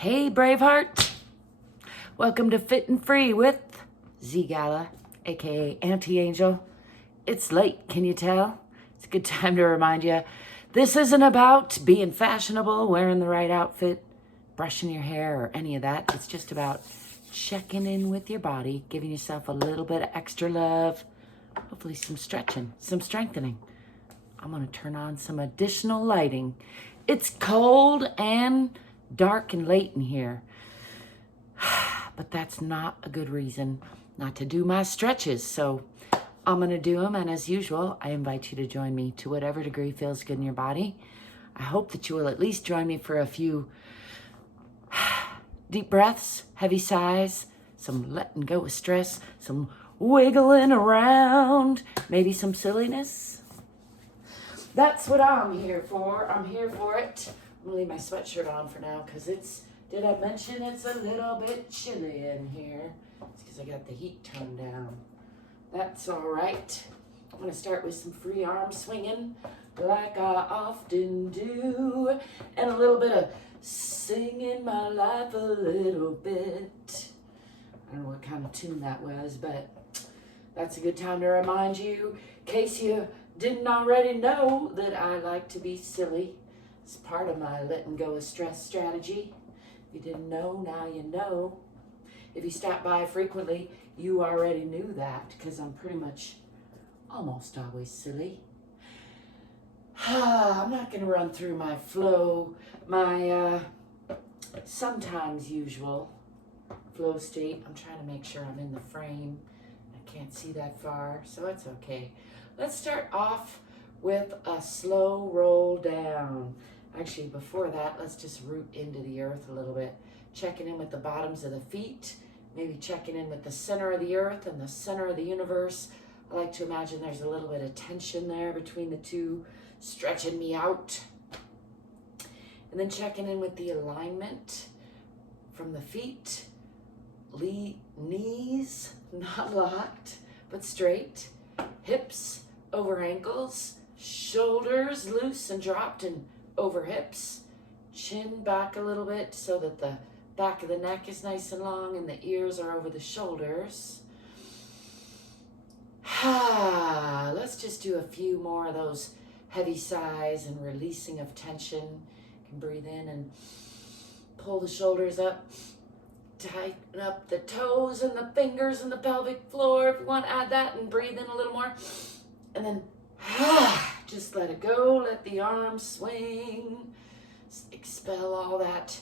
Hey Braveheart, welcome to Fit and Free with ZGALA, aka Anti-Angel. It's late, can you tell? It's a good time to remind you, this isn't about being fashionable, wearing the right outfit, brushing your hair, or any of that. It's just about checking in with your body, giving yourself a little bit of extra love, hopefully some stretching, some strengthening. I'm gonna turn on some additional lighting. It's cold and dark and late in here, but that's not a good reason not to do my stretches. So I'm gonna do them, and as usual, I invite you to join me to whatever degree feels good in your body. I hope that you will at least join me for a few deep breaths, heavy sighs, some letting go of stress, some wiggling around, maybe some silliness. That's what I'm here for. I'm here for it. I'm gonna leave my sweatshirt on for now because did I mention it's a little bit chilly in here? It's because I got the heat turned down. That's all right. I'm gonna start with some free arm swinging like I often do, and a little bit of singing my life a little bit. I don't know what kind of tune that was, but that's a good time to remind you, in case you didn't already know, that I like to be silly. It's part of my letting go of stress strategy. If you didn't know, now you know. If you stop by frequently, you already knew that, because I'm pretty much almost always silly. I'm not going to run through my flow, my sometimes usual flow state. I'm trying to make sure I'm in the frame. I can't see that far, so it's okay. Let's start off with a slow roll down. Actually, before that, let's just root into the earth a little bit. Checking in with the bottoms of the feet, maybe checking in with the center of the earth and the center of the universe. I like to imagine there's a little bit of tension there between the two, stretching me out. And then checking in with the alignment from the feet, knees, not locked, but straight, hips over ankles, shoulders loose and dropped and over hips, chin back a little bit so that the back of the neck is nice and long and the ears are over the shoulders. Let's just do a few more of those heavy sighs and releasing of tension. You can breathe in and pull the shoulders up, tighten up the toes and the fingers and the pelvic floor if you want to add that, and breathe in a little more. And then just let it go, let the arms swing, expel all that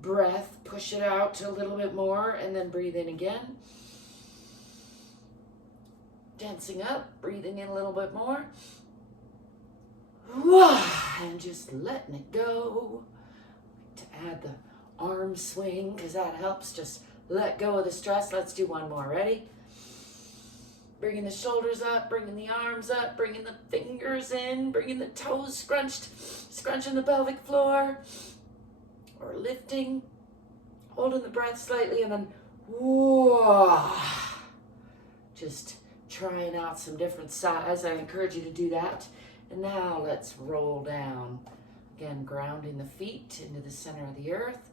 breath, push it out a little bit more, and then breathe in again. Dancing up, breathing in a little bit more. And just letting it go. To add the arm swing, because that helps just let go of the stress. Let's do one more. Ready? Bringing the shoulders up, bringing the arms up, bringing the fingers in, bringing the toes scrunched, scrunching the pelvic floor, or lifting, holding the breath slightly, and then just trying out some different sighs. I encourage you to do that. And now let's roll down. Again, grounding the feet into the center of the earth,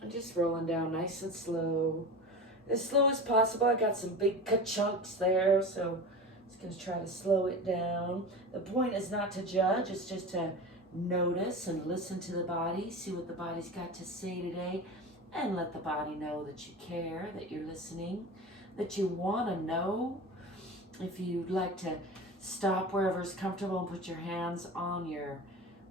and just rolling down nice and slow. As slow as possible. I got some big chunks there, so I'm just going to try to slow it down. The point is not to judge, it's just to notice and listen to the body, see what the body's got to say today, and let the body know that you care, that you're listening, that you want to know. If you'd like to stop wherever's comfortable and put your hands on your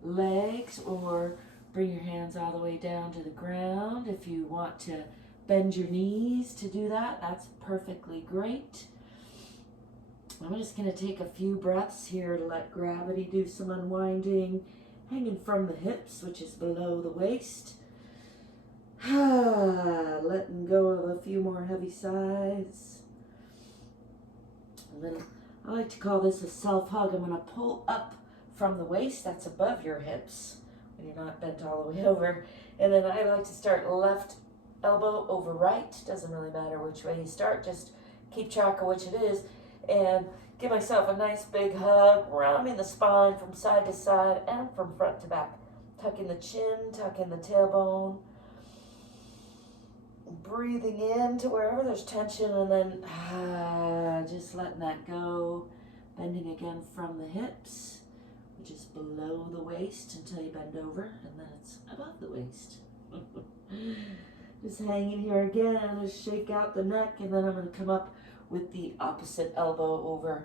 legs, or bring your hands all the way down to the ground. If you want to bend your knees to do that, that's perfectly great. I'm just going to take a few breaths here to let gravity do some unwinding, hanging from the hips, which is below the waist. Letting go of a few more heavy sighs. And then I like to call this a self-hug. I'm going to pull up from the waist, that's above your hips, when you're not bent all the way over. And then I like to start left elbow over right. Doesn't really matter which way you start, just keep track of which it is, and give myself a nice big hug, rounding the spine from side to side and from front to back. Tuck in the chin, tuck in the tailbone. breathing into wherever there's tension, and then just letting that go. Bending again from the hips, which is below the waist until you bend over, and then it's above the waist. Just hanging here again, just shake out the neck, and then I'm going to come up with the opposite elbow over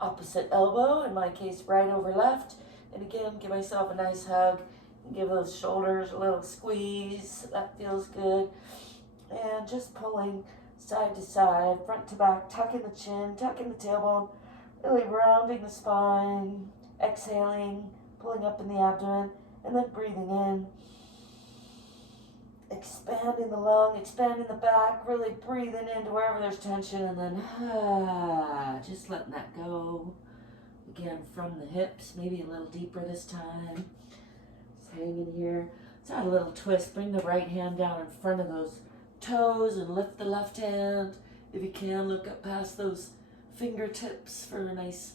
opposite elbow, in my case right over left, and again give myself a nice hug and give those shoulders a little squeeze. That feels good. And just pulling side to side, front to back, tucking the chin, tucking the tailbone, really rounding the spine, exhaling, pulling up in the abdomen, and then breathing in. Expanding the lung, expanding the back, really breathing into wherever there's tension, and then just letting that go. Again, from the hips, maybe a little deeper this time. Just hanging here. Let's add a little twist. Bring the right hand down in front of those toes and lift the left hand. If you can, look up past those fingertips for a nice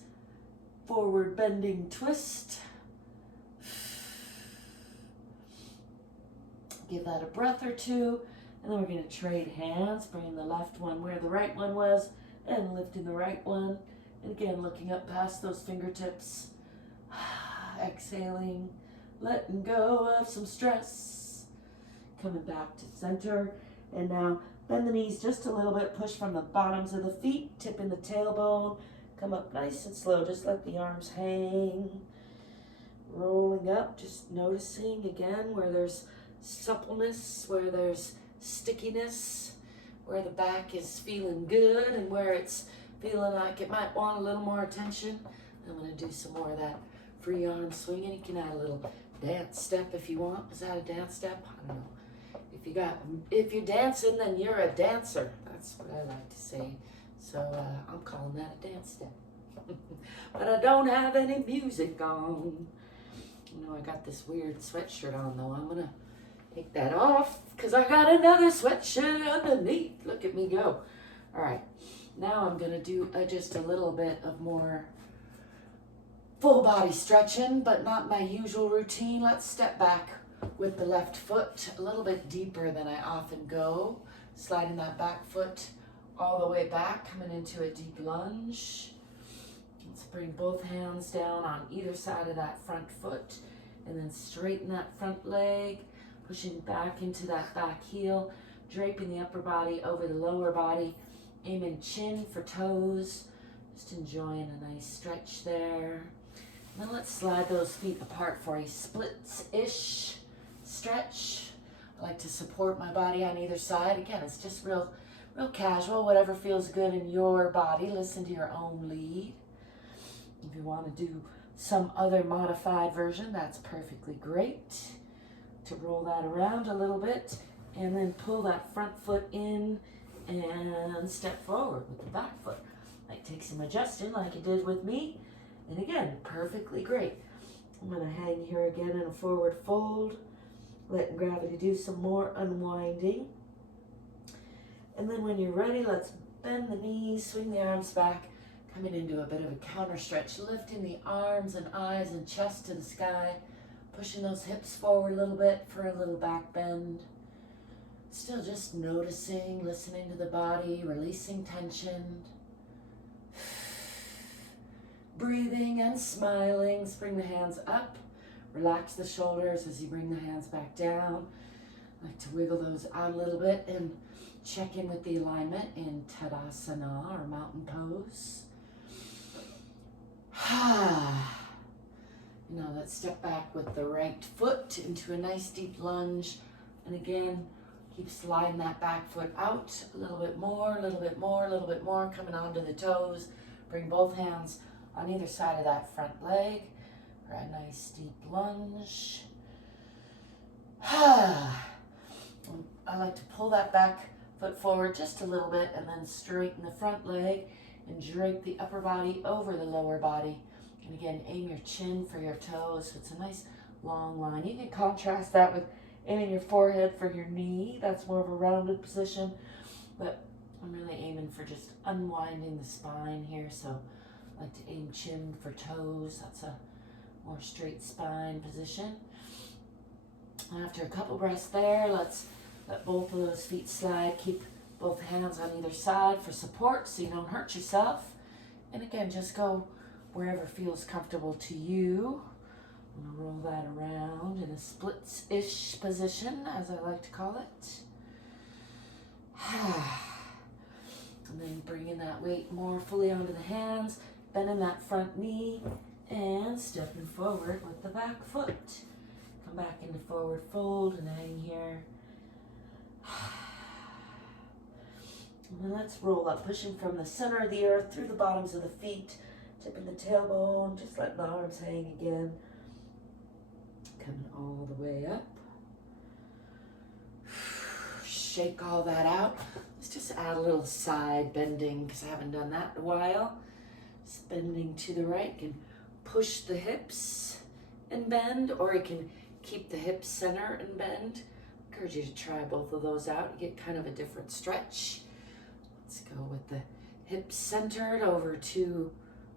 forward bending twist. Give that a breath or two, and then we're going to trade hands, bringing the left one where the right one was, and lifting the right one. And again, looking up past those fingertips. Exhaling, letting go of some stress. Coming back to center, and now bend the knees just a little bit, push from the bottoms of the feet, tipping the tailbone, come up nice and slow, just let the arms hang. Rolling up, just noticing again where there's suppleness, where there's stickiness, where the back is feeling good and where it's feeling like it might want a little more attention. I'm going to do some more of that free arm swinging. You can add a little dance step if you want. Is that a dance step? I don't know. If you're dancing, then you're a dancer. That's what I like to say. So I'm calling that a dance step. But I don't have any music on. You know, I got this weird sweatshirt on though. I'm going to take that off because I got another sweatshirt underneath. Look at me go. All right, now I'm going to do just a little bit of more full body stretching, but not my usual routine. Let's step back with the left foot a little bit deeper than I often go. Sliding that back foot all the way back, coming into a deep lunge. Let's bring both hands down on either side of that front foot and then straighten that front leg. Pushing back into that back heel, draping the upper body over the lower body, aiming chin for toes, just enjoying a nice stretch there. Now let's slide those feet apart for a splits-ish stretch. I like to support my body on either side. Again, it's just real casual, whatever feels good in your body. Listen to your own lead. If you want to do some other modified version, that's perfectly great. To roll that around a little bit and then pull that front foot in and step forward with the back foot. Might take some adjusting like it did with me. And again, perfectly great. I'm going to hang here again in a forward fold, letting gravity do some more unwinding. And then when you're ready, let's bend the knees, swing the arms back, coming into a bit of a counter stretch, lifting the arms and eyes and chest to the sky. Pushing those hips forward a little bit for a little back bend. Still just noticing, listening to the body, releasing tension. Breathing and smiling. Bring the hands up. Relax the shoulders as you bring the hands back down. I like to wiggle those out a little bit and check in with the alignment in Tadasana or mountain pose. Now let's step back with the right foot into a nice deep lunge. And again, keep sliding that back foot out a little bit more, a little bit more, a little bit more, coming onto the toes. Bring both hands on either side of that front leg for a nice deep lunge. I like to pull that back foot forward just a little bit and then straighten the front leg and drape the upper body over the lower body. And again, aim your chin for your toes. So it's a nice long line. You can contrast that with aiming your forehead for your knee. That's more of a rounded position. But I'm really aiming for just unwinding the spine here. So I like to aim chin for toes. That's a more straight spine position. After a couple breaths there, let's Let both of those feet slide. Keep both hands on either side for support so you don't hurt yourself. And again, just go wherever feels comfortable to you. I'm going to roll that around in a splits-ish position, as I like to call it. And then bringing that weight more fully onto the hands, bending that front knee, and stepping forward with the back foot. Come back into forward fold and hang here. And then let's roll up, pushing from the center of the earth through the bottoms of the feet, tipping the tailbone, just letting the arms hang again. Coming all the way up. Shake all that out. Let's just add a little side bending because I haven't done that in a while. Just bending to the right. You can push the hips and bend, or you can keep the hips center and bend. I encourage you to try both of those out. You get kind of a different stretch. Let's go with the hips centered over to,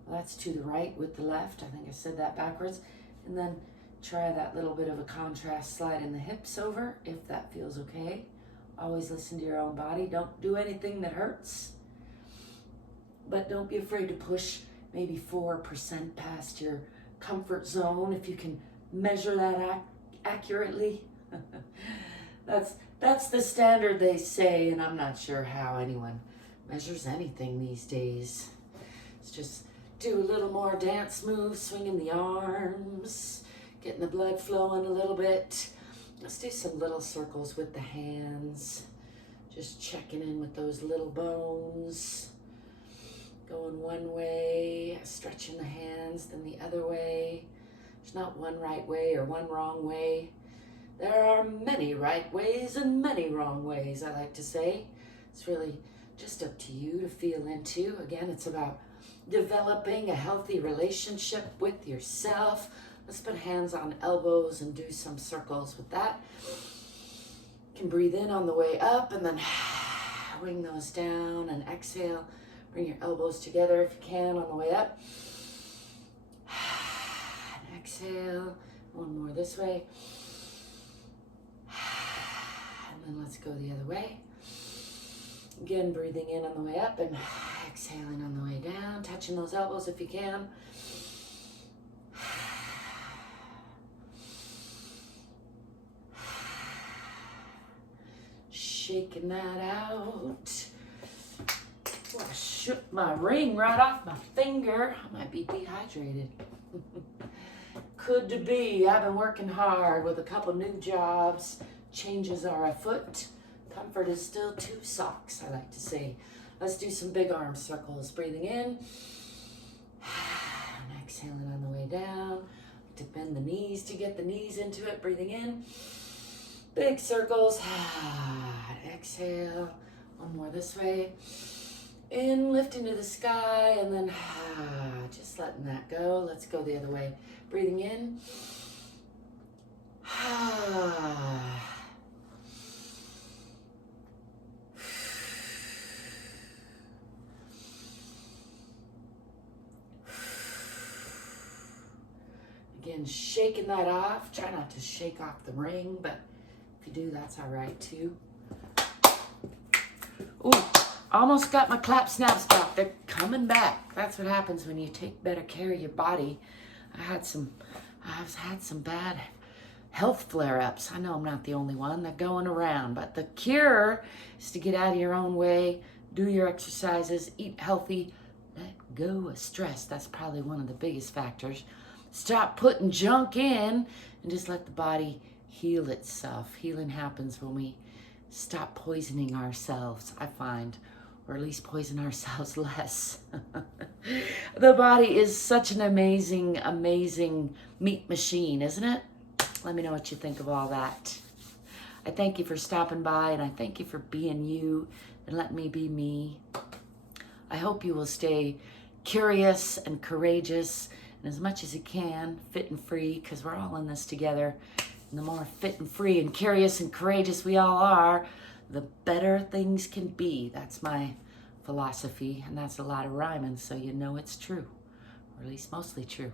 well, that's to the right with the left. I think I said that backwards. And then try that little bit of a contrast, slide in the hips over if that feels okay. Always listen to your own body. Don't do anything that hurts. But don't be afraid to push maybe 4% past your comfort zone if you can measure that accurately. That's the standard, they say, and I'm not sure how anyone measures anything these days. Let's just do a little more dance moves, swinging the arms, getting the blood flowing a little bit. Let's do some little circles with the hands. Just checking in with those little bones. Going one way, stretching the hands, then the other way. There's not one right way or one wrong way. There are many right ways and many wrong ways, I like to say. It's really just up to you to feel into. Again, it's about developing a healthy relationship with yourself. Let's put hands on elbows and do some circles with that. You can breathe in on the way up and then wing those down and exhale. Bring your elbows together if you can on the way up. And exhale. One more this way. And then let's go the other way. Again, breathing in on the way up and exhaling on the way down. Touching those elbows if you can. Shaking that out. Oh, I shook my ring right off my finger. I might be dehydrated. Could be. I've been working hard with a couple new jobs. Changes are afoot. Comfort is still 2 socks, I like to say. Let's do some big arm circles. Breathing in. And exhaling on the way down. To bend the knees to get the knees into it. Breathing in. Big circles. Exhale. One more this way. In, lifting to the sky, and then just letting that go. Let's go the other way. Breathing in. Again, shaking that off. Try not to shake off the ring, but if you do, that's all right too. Ooh, almost got my clap snaps back. They're coming back. That's what happens when you take better care of your body. I've had some bad health flare-ups. I know I'm not the only one. They're going around, but the cure is to get out of your own way, do your exercises, eat healthy, let go of stress. That's probably one of the biggest factors. Stop putting junk in and just let the body heal itself. Healing happens when we stop poisoning ourselves, I find, or at least poison ourselves less. The body is such an amazing, amazing meat machine, isn't it? Let me know what you think of all that. I thank you for stopping by, and I thank you for being you and letting me be me. I hope you will stay curious and courageous, and as much as you can, fit and free, because we're all in this together. And the more fit and free and curious and courageous we all are, the better things can be. That's my philosophy, and that's a lot of rhyming, so you know it's true, or at least mostly true.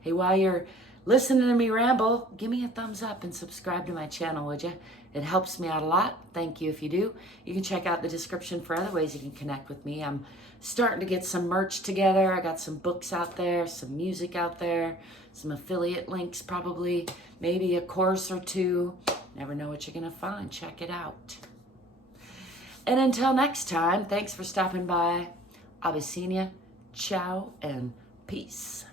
Hey, while you're listening to me ramble, give me a thumbs up and subscribe to my channel, would you? It helps me out a lot. Thank you if you do. You can check out the description for other ways you can connect with me. I'm starting to get some merch together. I got some books out there, some music out there, some affiliate links probably, maybe a course or two. Never know what you're going to find. Check it out. And until next time, thanks for stopping by. Abyssinia, ciao, and peace.